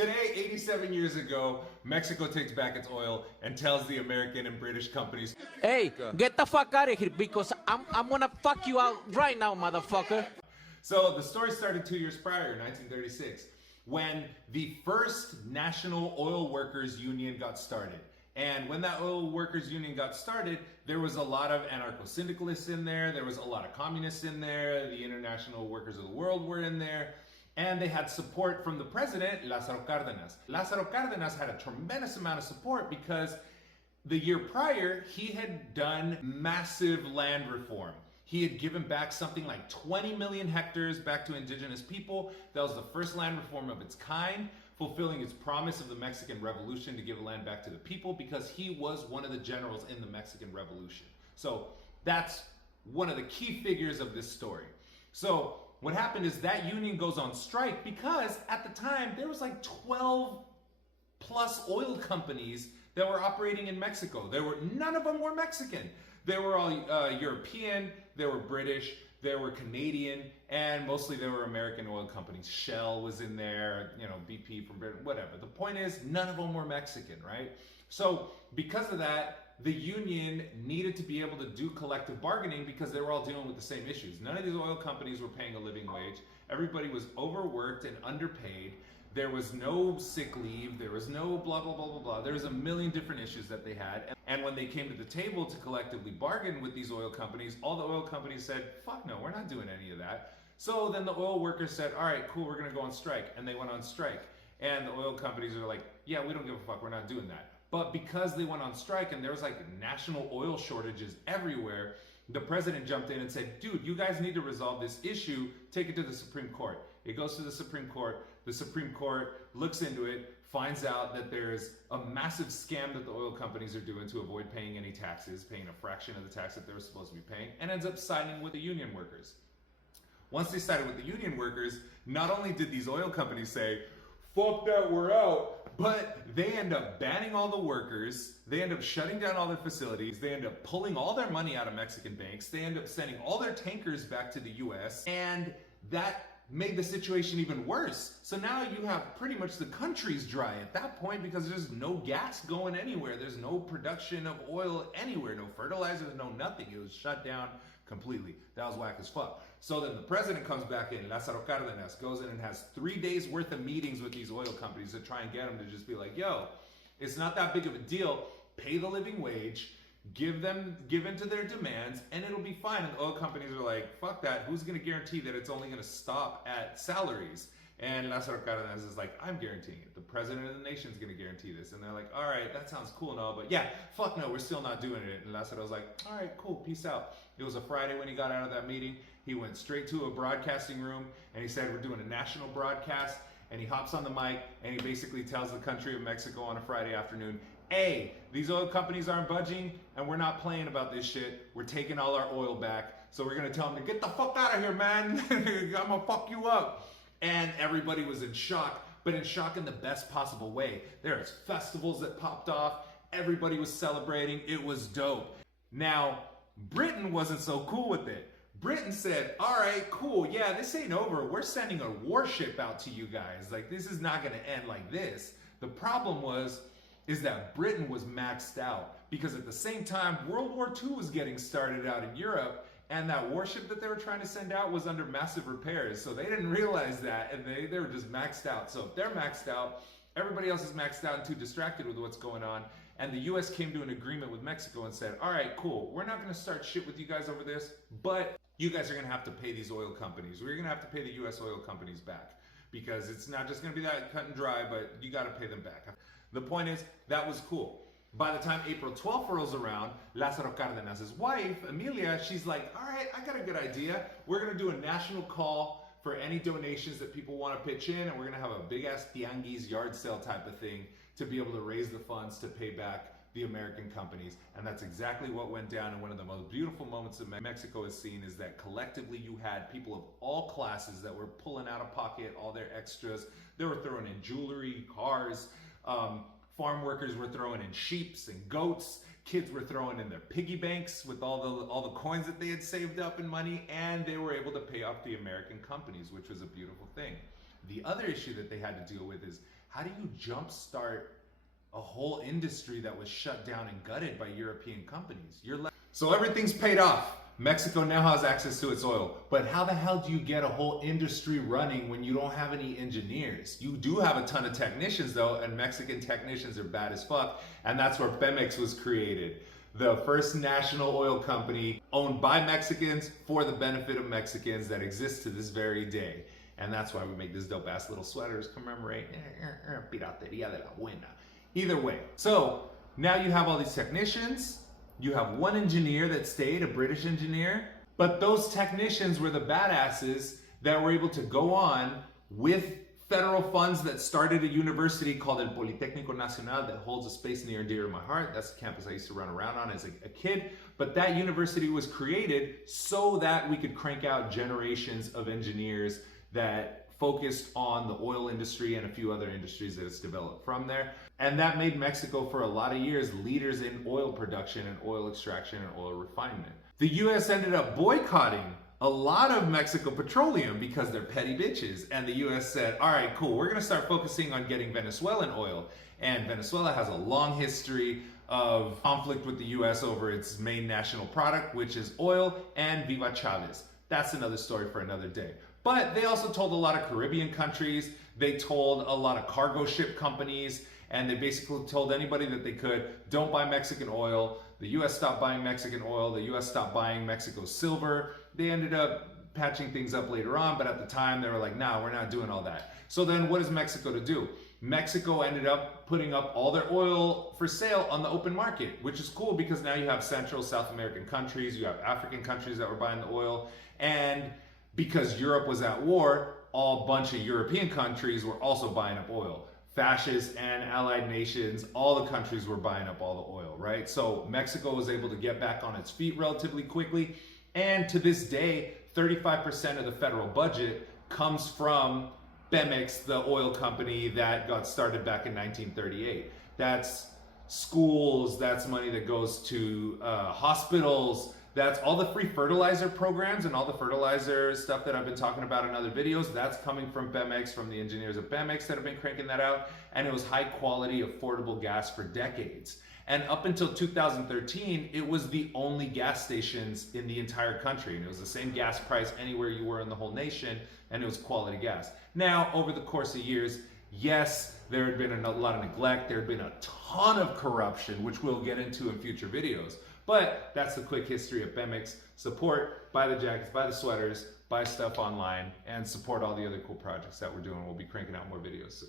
Today, 87 years ago, Mexico takes back its oil and tells the American and British companies, Hey, get the fuck out of here because I'm gonna fuck you out right now, motherfucker. So the story started 2 years prior, 1936, when the first National Oil Workers Union got started. And when that oil workers union got started, there was a lot of anarcho-syndicalists in there, there was a lot of communists in there, the International Workers of the World were in there, and they had support from the president, Lázaro Cárdenas. Lázaro Cárdenas had a tremendous amount of support because the year prior, he had done massive land reform. He had given back something like 20 million hectares back to indigenous people. That was the first land reform of its kind, fulfilling its promise of the Mexican Revolution to give the land back to the people because he was one of the generals in the Mexican Revolution. So that's one of the key figures of this story. So what happened is that union goes on strike because at the time there was like 12 plus oil companies that were operating in Mexico. None of them were Mexican. They were all European, they were British, they were Canadian, and mostly they were American oil companies. Shell was in there, BP from Britain, whatever. The point is, none of them were Mexican, right? So because of that, the union needed to be able to do collective bargaining because they were all dealing with the same issues. None of these oil companies were paying a living wage. Everybody was overworked and underpaid. There was no sick leave. There was no blah, blah, blah, blah, blah. There was a million different issues that they had. And when they came to the table to collectively bargain with these oil companies, all the oil companies said, fuck no, we're not doing any of that. So then the oil workers said, all right, cool, we're going to go on strike. And they went on strike. And the oil companies are like, yeah, we don't give a fuck, we're not doing that. But because they went on strike and there was like national oil shortages everywhere, the president jumped in and said, dude, you guys need to resolve this issue, take it to the Supreme Court. It goes to the Supreme Court looks into it, finds out that there's a massive scam that the oil companies are doing to avoid paying any taxes, paying a fraction of the tax that they were supposed to be paying, and ends up siding with the union workers. Once they sided with the union workers, not only did these oil companies say, fuck that, we're out, but they end up banning all the workers, they end up shutting down all their facilities, they end up pulling all their money out of Mexican banks, they end up sending all their tankers back to the US, and that made the situation even worse. So now you have pretty much the country's dry at that point because there's no gas going anywhere. There's no production of oil anywhere, no fertilizers, no nothing. It was shut down completely. That was whack as fuck. So then the president comes back in, Lázaro Cárdenas, goes in and has 3 days worth of meetings with these oil companies to try and get them to just be like, yo, it's not that big of a deal. Pay the living wage, give in to their demands, and it'll be fine. And the oil companies are like, fuck that, who's gonna guarantee that it's only gonna stop at salaries? And Lázaro Cárdenas is like, I'm guaranteeing it. The president of the nation's gonna guarantee this. And they're like, all right, that sounds cool and all, but yeah, fuck no, we're still not doing it. And Lázaro's like, all right, cool, peace out. It was a Friday when he got out of that meeting. He went straight to a broadcasting room and he said, we're doing a national broadcast. And he hops on the mic and he basically tells the country of Mexico on a Friday afternoon, hey, these oil companies aren't budging and we're not playing about this shit. We're taking all our oil back. So we're gonna tell them to get the fuck out of here, man. I'm gonna fuck you up. And everybody was in shock, but in shock in the best possible way. There's festivals that popped off. Everybody was celebrating. It was dope. Now, Britain wasn't so cool with it. Britain said, all right, cool, yeah, this ain't over. We're sending a warship out to you guys. Like, this is not gonna end like this. The problem is that Britain was maxed out because at the same time, World War II was getting started out in Europe, and that warship that they were trying to send out was under massive repairs. So they didn't realize that, and they were just maxed out. So if they're maxed out, everybody else is maxed out and too distracted with what's going on. And the US came to an agreement with Mexico and said, all right, cool, we're not gonna start shit with you guys over this, but you guys are gonna have to pay these oil companies. We're gonna have to pay the US oil companies back because it's not just gonna be that cut and dry, but you gotta pay them back. The point is, that was cool. By the time April 12th rolls around, Lázaro Cárdenas' wife, Emilia, she's like, all right, I got a good idea. We're gonna do a national call for any donations that people wanna pitch in, and we're gonna have a big ass tianguis yard sale type of thing to be able to raise the funds to pay back the American companies. And that's exactly what went down. And one of the most beautiful moments that Mexico has seen is that collectively you had people of all classes that were pulling out of pocket all their extras. They were throwing in jewelry, cars, farm workers were throwing in sheeps and goats. Kids were throwing in their piggy banks with all the coins that they had saved up in money, and they were able to pay off the American companies, which was a beautiful thing. The other issue that they had to deal with is, how how do you jumpstart a whole industry that was shut down and gutted by European companies? So everything's paid off. Mexico now has access to its oil. But how the hell do you get a whole industry running when you don't have any engineers? You do have a ton of technicians though, and Mexican technicians are bad as fuck. And that's where PEMEX was created. The first national oil company owned by Mexicans for the benefit of Mexicans that exists to this very day. And that's why we make these dope ass little sweaters commemorate Piratería de la Buena. Either way. So now you have all these technicians. You have one engineer that stayed, a British engineer, but those technicians were the badasses that were able to go on with federal funds that started a university called El Politécnico Nacional that holds a space near and dear to my heart. That's the campus I used to run around on as a kid. But that university was created so that we could crank out generations of engineers that focused on the oil industry and a few other industries that it's developed from there. And that made Mexico for a lot of years leaders in oil production and oil extraction and oil refinement. The US ended up boycotting a lot of Mexico Petroleum because they're petty bitches. And the US said, all right, cool, we're gonna start focusing on getting Venezuelan oil. And Venezuela has a long history of conflict with the US over its main national product, which is oil, and Viva Chavez. That's another story for another day. But they also told a lot of Caribbean countries, they told a lot of cargo ship companies, and they basically told anybody that they could, don't buy Mexican oil. The US stopped buying Mexican oil, the US stopped buying Mexico's silver. They ended up patching things up later on, but at the time they were like, nah, we're not doing all that. So then what is Mexico to do? Mexico ended up putting up all their oil for sale on the open market, which is cool because now you have Central, South American countries, you have African countries that were buying the oil, and because Europe was at war, a bunch of European countries were also buying up oil. Fascist and allied nations, all the countries were buying up all the oil, right? So Mexico was able to get back on its feet relatively quickly. And to this day, 35% of the federal budget comes from PEMEX, the oil company that got started back in 1938. That's schools, that's money that goes to hospitals, that's all the free fertilizer programs and all the fertilizer stuff that I've been talking about in other videos. That's coming from PEMEX, from the engineers of PEMEX that have been cranking that out. And it was high quality, affordable gas for decades. And up until 2013, it was the only gas stations in the entire country. And it was the same gas price anywhere you were in the whole nation, and it was quality gas. Now, over the course of years, yes, there had been a lot of neglect. There had been a ton of corruption, which we'll get into in future videos. But that's the quick history of PEMEX. Support, buy the jackets, buy the sweaters, buy stuff online, and support all the other cool projects that we're doing. We'll be cranking out more videos soon.